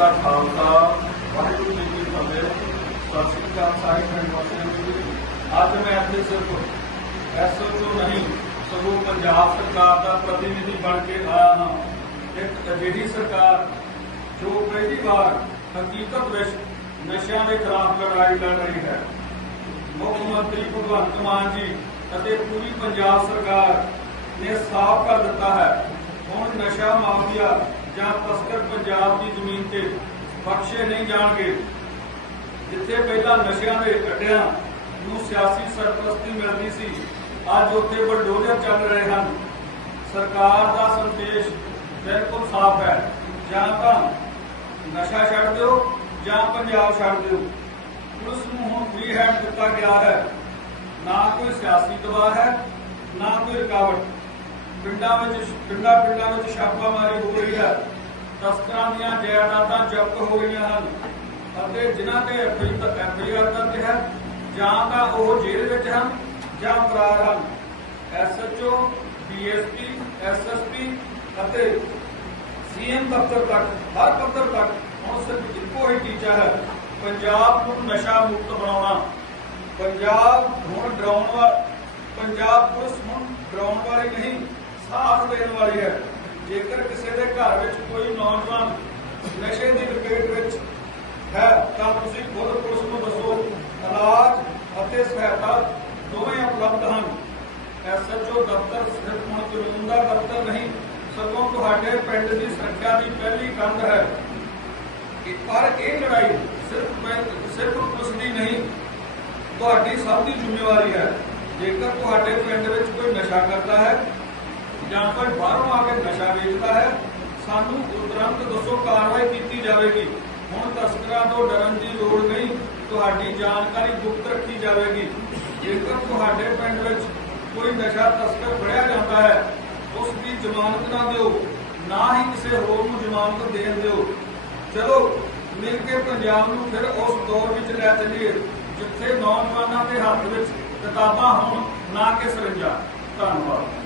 ਦਾ ਖਾਲਸਾ, ਵਾਹਿਗੁਰੂ ਜੀ ਕੀ ਫਤਿਹ। ਸਤਿ ਸ੍ਰੀ ਅਕਾਲ ਸਾਰੇ ਪਿੰਡ ਵਾਸੀਆਂ ਨੂੰ। ਅੱਜ ਮੈਂ ਇੱਥੇ ਸਿਰਫ ਐਸਓਚਓ ਨਹੀਂ, ਸਗੋਂ ਪੰਜਾਬ ਸਰਕਾਰ ਦਾ ਪ੍ਰਤੀਨਿਧੀ ਬਣ ਕੇ ਆਇਆ ਹਾਂ। ਇੱਕ ਅਜਿਹੀ ਸਰਕਾਰ ਜੋ ਪਹਿਲੀ ਵਾਰ ਹਕੀਕਤ ਵਿੱਚ ਨਸ਼ਿਆਂ ਦੇ ਖਿਲਾਫ ਲੜਾਈ ਲੜ ਰਹੀ ਹੈ। ਮੁੱਖ ਮੰਤਰੀ ਭਗਵੰਤ ਮਾਨ ਜੀ ਅਤੇ ਪੂਰੀ ਪੰਜਾਬ ਸਰਕਾਰ ਨੇ ਸਾਫ਼ ਕਰ ਦਿੱਤਾ ਹੈ ਹੁਣ ਨਸ਼ਾ ਮਾਫੀਆ ਜਾਂ ਤਸਕਰ ਪੰਜਾਬ ਦੀ ਜ਼ਮੀਨ ਤੇ ਬਖਸ਼ੇ ਨਹੀਂ ਜਾਣਗੇ। ਜਿੱਥੇ ਪਹਿਲਾਂ ਨਸ਼ਿਆਂ ਦੇ ਅੱਡਿਆਂ ਨੂੰ ਸਿਆਸੀ ਸਰਪ੍ਰਸਤੀ ਮਿਲਦੀ ਸੀ, ਅੱਜ ਉੱਥੇ ਬਲਡੋਜ਼ਰ ਚੱਲ ਰਹੇ ਹਨ। ਸਰਕਾਰ ਦਾ ਸੰਦੇਸ਼ ਬਿਲਕੁਲ ਸਾਫ਼ ਹੈ। ਜਾਂ ਤਾਂ ਨਸ਼ਾ ਛੱਡ ਦਿਓ ਜਾਂ ਪੰਜਾਬ ਛੱਡ ਦਿਓ। ਪੁਲਿਸ ਨੂੰ ਹੁਣ ਫ੍ਰੀ ਹੈਂਡ ਦਿੱਤਾ ਗਿਆ ਹੈ। ਨਾ ਕੋਈ ਸਿਆਸੀ ਦਬਾਅ ਹੈ, ਨਾ ਕੋਈ ਰੁਕਾਵਟ। ਪਿੰਡਾਂ ਵਿੱਚ ਪਿੰਡਾਂ ਪਿੰਡਾਂ ਵਿੱਚ ਛਾਪਾਮਾਰੀ ਹੋ ਰਹੀ ਹੈ ਤਸਕਰਾਂ ਦੀਆਂ ਜਾਇਦਾਦਾਂ ਜ਼ਬਤ ਹੋ ਗਈਆਂ ਹਨ। ਅਤੇ ਜਿਨ੍ਹਾਂ ਤੇ ਐਫਆਈਆਰ ਦਰਜ ਹੈ, ਜਾਂ ਤਾਂ ਉਹ ਜੇਲ੍ਹ ਵਿੱਚ ਹਨ, ਜਾਂ ਫਰਾਰ ਹਨ। ਐਸਐਚਓ ਡੀਐਸਪੀ ਐਸਐਸਪੀ ਅਤੇ ਸੀਐਮ ਦਫ਼ਤਰ ਤੱਕ, ਹਰ ਪੱਧਰ ਤੱਕ ਹੁਣ ਸਿਰਫ ਇੱਕੋ ਹੀ ਟੀਚਾ ਹੈ, ਪੰਜਾਬ ਨੂੰ ਨਸ਼ਾ ਮੁਕਤ ਬਣਾਉਣਾ। ਪੰਜਾਬ ਹੁਣ ਡਰਾਉਣ ਵਾਲਾ ਪੰਜਾਬ ਪੁਲਿਸ ਹੁਣ ਡਰਾਉਣ ਵਾਲੀ ਨਹੀਂ। ਸਾਥ ਦੇਣ ਵਾਲੀ ਹੈ। ਜੇਕਰ ਕਿਸੇ ਦੇ ਘਰ ਵਿੱਚ ਕੋਈ ਨੌਜਵਾਨ ਨਸ਼ੇ ਦੀ ਲਪੇਟ ਵਿੱਚ ਹੈ, ਤਾਂ ਤੁਸੀਂ ਖੁਦ ਪੁਲਿਸ ਨੂੰ ਦੱਸੋ, ਇਲਾਜ ਅਤੇ ਸਹਾਇਤਾ ਦੋਵੇਂ ਉਪਲਬਧ ਹਨ। ਐਸਐਚਓ ਦਫ਼ਤਰ ਸਿਰਫ ਹੁਣ ਕਾਨੂੰਨ ਦਫ਼ਤਰ ਨਹੀਂ, ਸਗੋਂ ਤੁਹਾਡੇ ਪਿੰਡ ਦੀ ਸੁਰੱਖਿਆ ਦੀ ਪਹਿਲੀ ਕੰਧ ਹੈ ਕਿ ਪਰ ਇਹ ਲੜਾਈ ਸਿਰਫ ਸਿਰਫ ਪੁਲਿਸ ਦੀ ਨਹੀਂ, ਤੁਹਾਡੀ ਸਭ ਦੀ ਜ਼ਿੰਮੇਵਾਰੀ ਹੈ। ਜੇਕਰ ਤੁਹਾਡੇ ਪਿੰਡ ਵਿੱਚ ਕੋਈ ਨਸ਼ਾ ਕਰਦਾ ਹੈ ਜਾਂ ਕੋਈ ਬਾਹਰੋਂ ਆ ਕੇ ਨਸ਼ਾ ਵੇਚਦਾ ਹੈ, ਸਾਨੂੰ ਤੁਰੰਤ ਦੱਸੋ ਕਾਰਵਾਈ ਕੀਤੀ ਜਾਵੇਗੀ। ਹੁਣ ਤਸਕਰਾਂ ਤੋਂ ਡਰਨ ਦੀ ਲੋੜ ਨਹੀਂ, ਤੁਹਾਡੀ ਜਾਣਕਾਰੀ ਗੁਪਤ ਰੱਖੀ ਜਾਵੇਗੀ। ਜੇਕਰ ਤੁਹਾਡੇ ਪਿੰਡ ਵਿੱਚ ਕੋਈ ਨਸ਼ਾ ਤਸਕਰ ਫੜਿਆ ਜਾਂਦਾ ਹੈ, ਉਸ ਦੀ ਜ਼ਮਾਨਤ ਨਾ ਦਿਓ, ਨਾ ਹੀ ਕਿਸੇ ਹੋਰ ਨੂੰ ਜ਼ਮਾਨਤ ਦੇਣ ਦਿਓ। ਚਲੋ, ਮਿਲ ਕੇ ਪੰਜਾਬ ਨੂੰ ਫਿਰ ਉਸ ਦੌਰ ਵਿੱਚ ਲੈ ਚੱਲੀਏ, ਜਿੱਥੇ ਨੌਜਵਾਨਾਂ ਦੇ ਹੱਥ ਵਿੱਚ ਕਿਤਾਬਾਂ ਹੋਣ, ਨਾ ਕਿ ਸਰੰਜਾਂ ਧੰਨਵਾਦ।